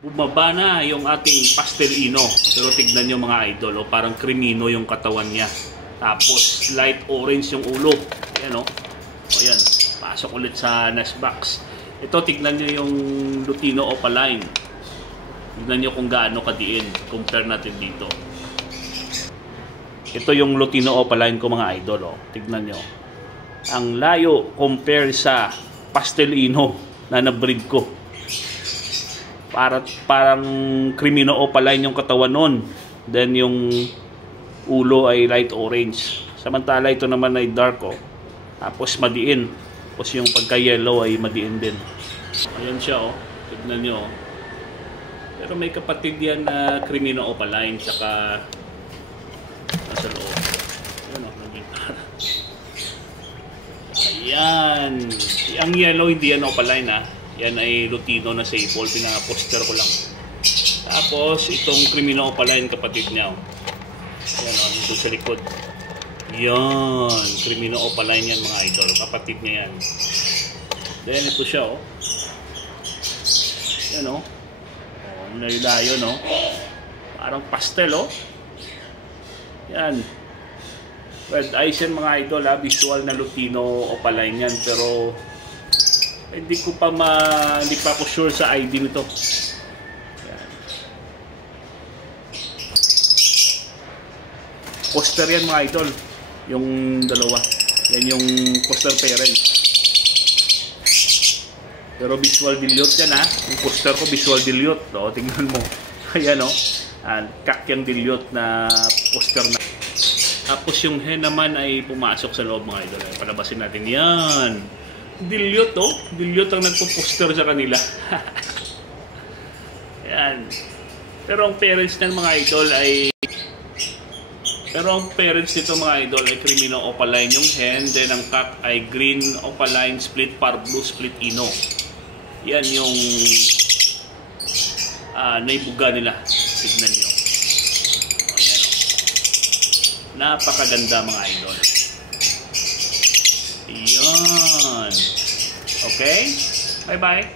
Bumaba na yung ating pastelino. Pero tignan nyo mga idol, parang krimino yung katawan niya. Tapos light orange yung ulo. Ayan o. Ayan, pasok ulit sa nest box. Ito, tignan nyo yung Lutino Opaline. Tignan nyo kung gaano kadiin. Compare natin dito. Ito yung Lutino Opaline ko mga idol. Tignan nyo. Ang layo compare sa pastelino na na-breed ko. Parang Crimino Opaline yung katawan nun. Then yung ulo ay light orange. Samantala ito naman ay dark o. Tapos madiin. Tapos yung pagka-yellow ay madiin din. Ayan siya o. Tignan nyo o. Pero may kapatid yan na Crimino Opaline. Tsaka nasa loob. Ayan o. Ayan. Ang yellow hindi yan Opaline ha. Yan ay Lutino na sable. Pinaka-poster ko lang. Tapos, itong Crimino Opaline, kapatid niya. Yan o, dito sa likod. Yan. Crimino Opaline yan mga idol. Kapatid niya yan. Then, ito siya o. Yan o. Layo-layo no. Parang pastel o. Yan. Red eyes yan mga idol ha. Visual na Lutino Opaline yan. Pero, hindi pa ako sure sa ID nito. Yan. Poster yan mga idol. Yung dalawa. Yan yung poster parent. Pero visual dilute yan ha. Yung poster ko visual dilute. O, tingnan mo. Ayan o. Kakyang dilute na poster na. Tapos yung hen naman ay pumasok sa loob mga idol. Palabasin natin yan. Dilute oh. Dilute ang nagpo-poster sa kanila. Ayan. Pero ang parents ng mga idol ay mga idol ay Crimino Opaline yung hen. Then ang cock ay green Opaline split par blue split ino. Yan yung naibuga nila. Tignan nyo. Ayan oh. Napakaganda mga idol. Ayan. Okay? Bye-bye.